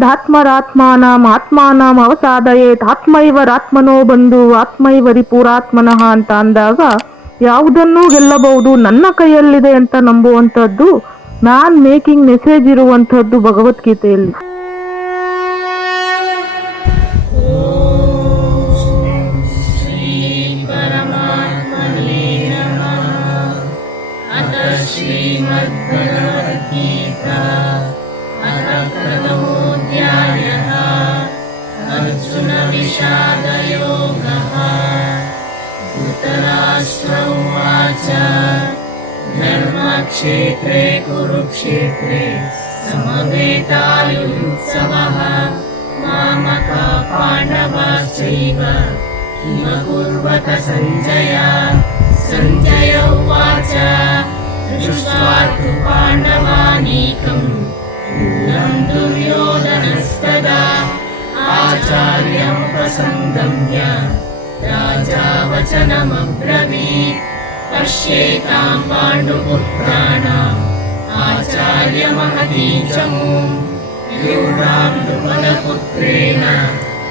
ದಾತ್ಮರಾತ್ಮಾನಂ ಆತ್ಮಾನಂ ಅವಸಾದಯೇ ಆತ್ಮೈವ ರಾತ್ಮನೋ ಬಂಧು ಆತ್ಮೈವರಿ ಪೂರಾತ್ಮನಃ ಅಂತ ಅಂದಾಗ ಯಾವುದನ್ನೂ ಗೆಲ್ಲಬಹುದು, ನನ್ನ ಕೈಯಲ್ಲಿದೆ ಅಂತ ನಂಬುವಂಥದ್ದು, ನಾನ್ ಮೇಕಿಂಗ್ ಮೆಸೇಜ್ ಇರುವಂಥದ್ದು ಭಗವದ್ಗೀತೆಯಲ್ಲಿ. ಶ್ರೀಮದ್ಭಗವದ್ಗೀತಾ ಅಥ धृतराष्ट्र उवाच धर्मक्षेत्रे कुरुक्षेत्रे समवेतायुत्सवः। मामका पाण्डवाश्चैव किमकुर्वत सञ्जय सञ्जय उवाच। दृष्ट्वा तु पाण्डवानीकम् न्यूनं आचार्यमुपसन्दम्य राजा वचनमब्रवीत् पश्येतां पाण्डुपुत्राणाम्। आचार्यमहतीं द्रुपदपुत्रेण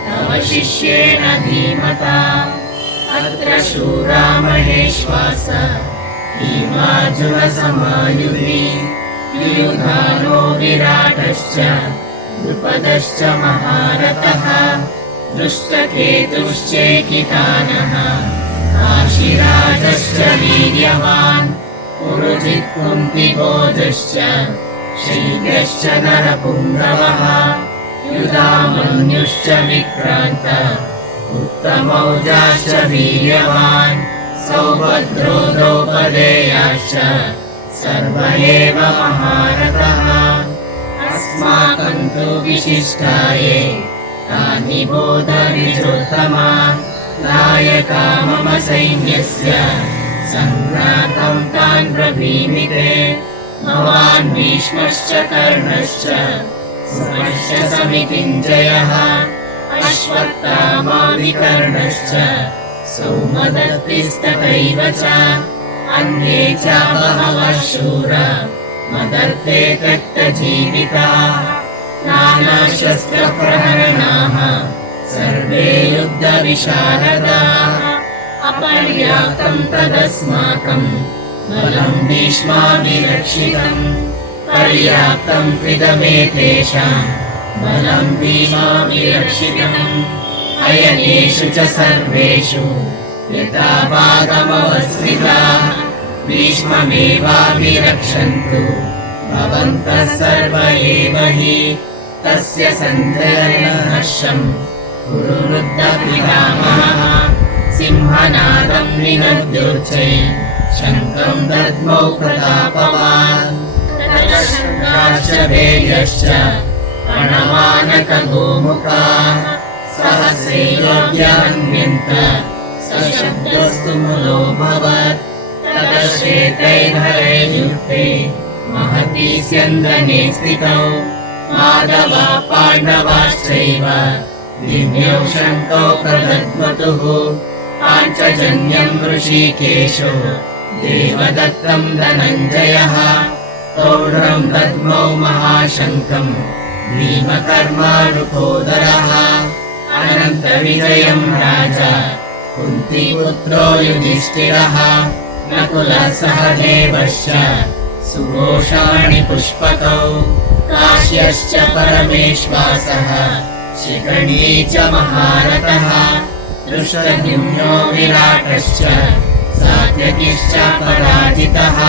तव शिष्येण धीमता। अत्र शूरा महेश्वास भीमार्जुनसमायुधि। युयुधानो विराटश्च द्रुपदश्च महारथः दृष्टकेतुश्चेकितानः। काशीराजश्च वीर्यवान् पुरुजित् कुन्तिभोजश्च शैब्यश्च नरपुङ्गवः युधामन्युश्च विक्रान्त उत्तमौजाश्च वीर्यवान् सौभद्रो द्रौपदेयाश्च सर्व एव महारथः अस्माकं तु विशिष्टाये। तानि बोधविजोत्तमा। नायका मम सैन्यस्य। सङ्घ्रातं तान् ते भवान् भीष्मश्च कर्णश्च। सुमश्च समितिञ्जयः अश्वत्थामाविकर्णश्च सौमदत्तिस्तथैव च। अन्ये च बहवः शूर मदर्थे त्यक्तजीविताः नानाशस्त्रप्रहरणाः सर्वे युद्धविशारदाः अपर्याप्तं तदस्माकं बलं भीष्माभिरक्षितम् पर्याप्तं त्विदमेतेषां बलं भीष्माभिरक्षितम् अयनेषु च सर्वेषु यथा भागमवस्थिताः भीष्ममेवाभिरक्षन्तु। भवन्तः सर्व एव हि तस्य सञ्जयनहर्षम् गुरुरुद्धपितामहः सिंहनादं विनद्योच्चै। शङ्खं दद्मौ प्रतापवान्। ततश्च वेयश्च प्रणमानकगोमुखाः सहस्रैरव्यहन्यन्त सशब्दस्तु मुलो भवत् ततश्रेतैर्हरैर्युक्ते महती स्यन्दने स्थितौ। माधवा पाण्डवाश्चैव। दिव्यौ शङ्कौ प्रदद्मतुः पाञ्चजन्यं ऋषिकेशो। देवदत्तं धनञ्जयः। पौढ्रं दद्मौ महाशङ्कम् भीमकर्मारुकोदरः अनन्तविजयं राजा। कुन्तीपुत्रो युधिष्ठिरः नकुलः सह देवश्च सुघोषाणि पुष्पकौ काश्यश्च परमेश्वासः शिखण्डी च महारथः दृष्टद्युम्नो विराटश्च। सात्यकिश्च पराजितः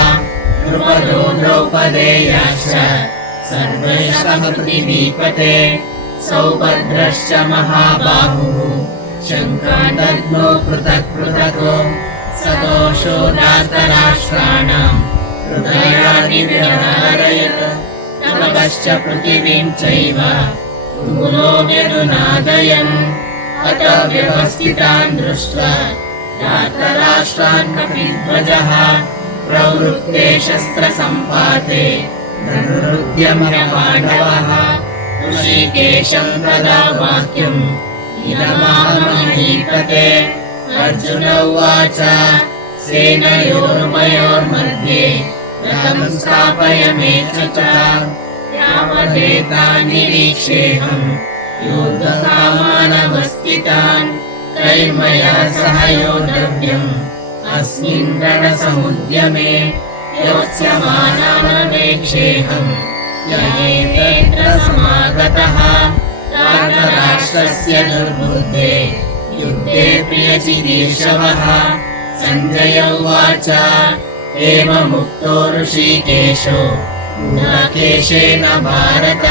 द्रुपदो द्रौपदेयाश्च सर्वेषः पृथिवीपते सौभद्रश्च महाबाहुः। शङ्कान् दद्मो पृथक् पृथक् सदोषो तपश्च पृथिवीं व्यवस्थितान् दृष्ट्वा दातराष्ट्रान् कपिध्वजः प्रवृत्ते शस्त्रसम्पाते धनुरुद्यम्य पाण्डवः ऋषिकेशं तदा वाक्यम् इदमामहीपते अर्जुन उवाच सेनयोरुभयोर्मध्ये रथं स्थापय मे च निरीक्षेऽहम् योद्धकामानवस्थितान् कैर्मया सह योद्धव्यम्। अस्मिन् रणसमुद्यमे योत्स्यमानानवेक्षेऽहम् य एतेऽत्र समागतः राष्ट्रस्य दुर्बुद्धे युद्धे प्रियचिदीर्षवः सञ्जय उवाच। एवमुक्तो ऋषिकेशो। गुणाकेशेन भारत।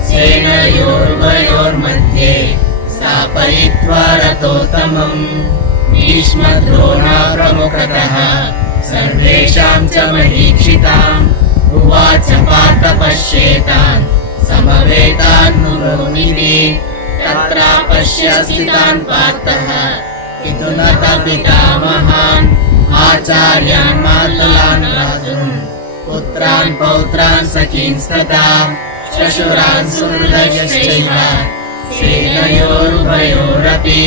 सेनयोर्वयोर्मध्ये स्थापयित्वा रथोत्तमम् भीष्मद्रोणा प्रमुखतः सर्वेषां च महीक्षिताम्। उवाच पार्थ पश्येतान् तत्र पश्य स्थितान् पार्थः पितुनत पितामहान् आचार्यान् मातुलान् भ्रातॄन् पुत्रान् पौत्रान् सखींस्तथा श्वशुरान् सुहृदयश्चैव। सेनयोरुभयोरपि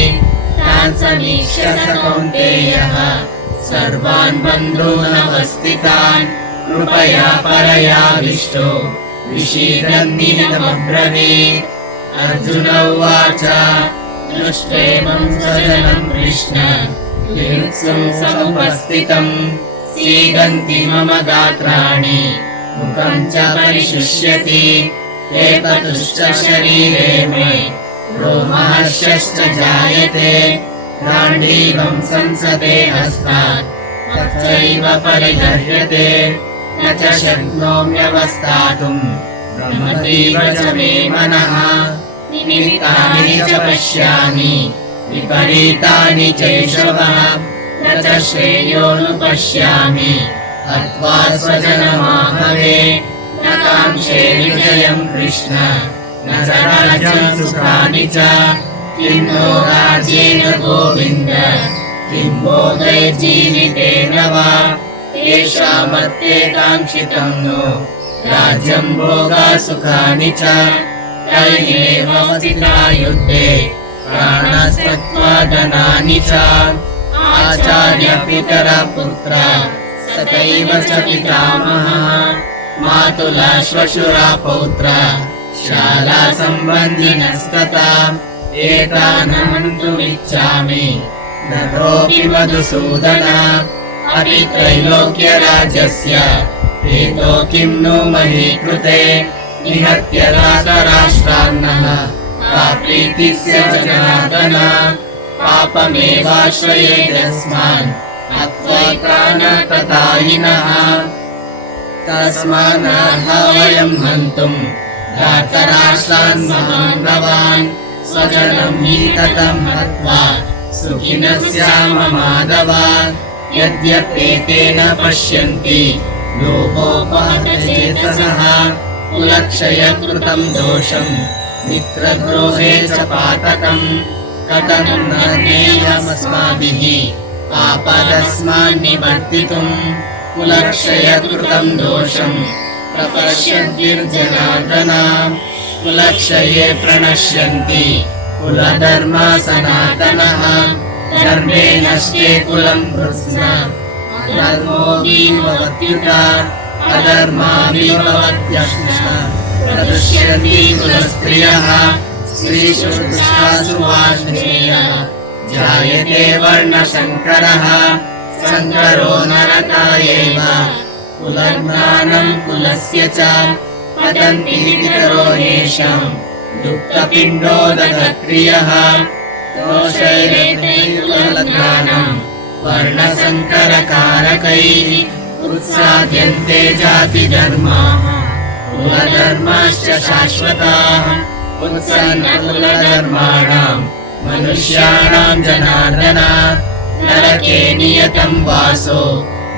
तान् समीक्ष्य स कौन्तेयः। सर्वान् बन्धूनवस्थितान् कृपया परयाविष्टो विषीदन्निदमब्रवीत् अर्जुन उवाच कृष्ण युत्सं समुपस्थितम् सीदन्ति मम गात्राणि मुखं च परिशुष्यति एततुश्च शरीरे मे रोमहर्षश्च जायते गाण्डीवं संसदे हस्तात् तथैव परिदह्यते न च च मे मनः निमित्तानि च पश्यामि। विपरीतानि चैषवः। न च श्रेयोनुपश्यामि हत्वा स्वजनमाहवे। न विजयम् कृष्ण। न च राज्यम् सुखानि च। किं नो राज्येन गोविन्द। किं बोधैर्जीवितेन वा। येषामत्ते काङ्क्षितं नो। राज्यं भोगा सुखानि च युद्धे प्राणस्तत्त्वा धनानि च। आचार्यपितर पुत्र तथैव च पितामहः। मातुला श्वशुरा पौत्र शाला सम्बन्धिनस्तथा एतानहन्तुमिच्छामि नरोऽपि मधुसूदन अपि त्रैलोक्यराजस्य हेतो किं नो मही कृते निहत्य पापमेवाश्रयेदस्मान् हत्वा प्राणततायिनः तस्मान्नर्ह वयं हन्तुम् धातराष्ट्रान् महान्नवान् स्वजनं हि कथं हत्वा सुखिनः स्याम माधव यद्यपेतेन पश्यन्ति लोकोपातचेतसः कुलक्षय कृतं दोषम् मित्रद्रोहे च पातकम् कथं न ज्ञेयमस्माभिः आपदस्मान् निवर्तितुम् कुलक्षय कृतं दोषम् प्रपश्यद्भिर्जनार्दना कुलक्षये प्रणश्यन्ति कुलधर्मा सनातनः धर्मे नष्टे कुलं कृष्ण धर्मो जायते वर्णशङ्करः शङ्करो नरकायैव कुलज्ञानं कुलस्य च पतन्ति येषाम् दुःखपिण्डोदक्रियः दोषैरेतैकुलज्ञानम् वर्णसङ्करकारकैः उत्साद्यन्ते जातिधर्माः कुलधर्माश्च शाश्वताः उत्सन्नकुलधर्माणाम् मनुष्याणां जनार्दन नरके नियतं वासो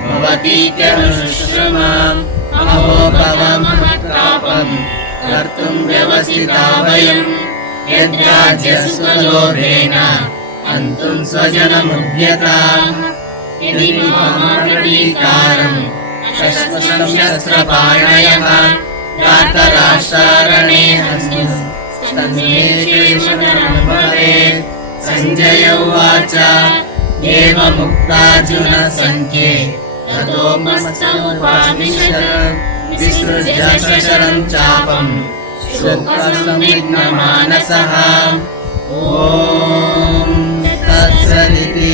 भवतीत्यनुशुश्रुमाम् अहो भवमहत्तापम् कर्तुं व्यवसिता वयम् यद्राज्यस्वलोभेन हन्तुं स्वजनमुद्यताः यदि महाप्रतीकारम् शस्त्रं शस्त्रपाणयः भवेत्। सञ्जय उवाच। एवमुक्तार्जुन सङ्ख्ये। ततो विसृज्य सशरम् चापम् श्रुत्वसंविघ्नमानसः ॐ तत्सदिति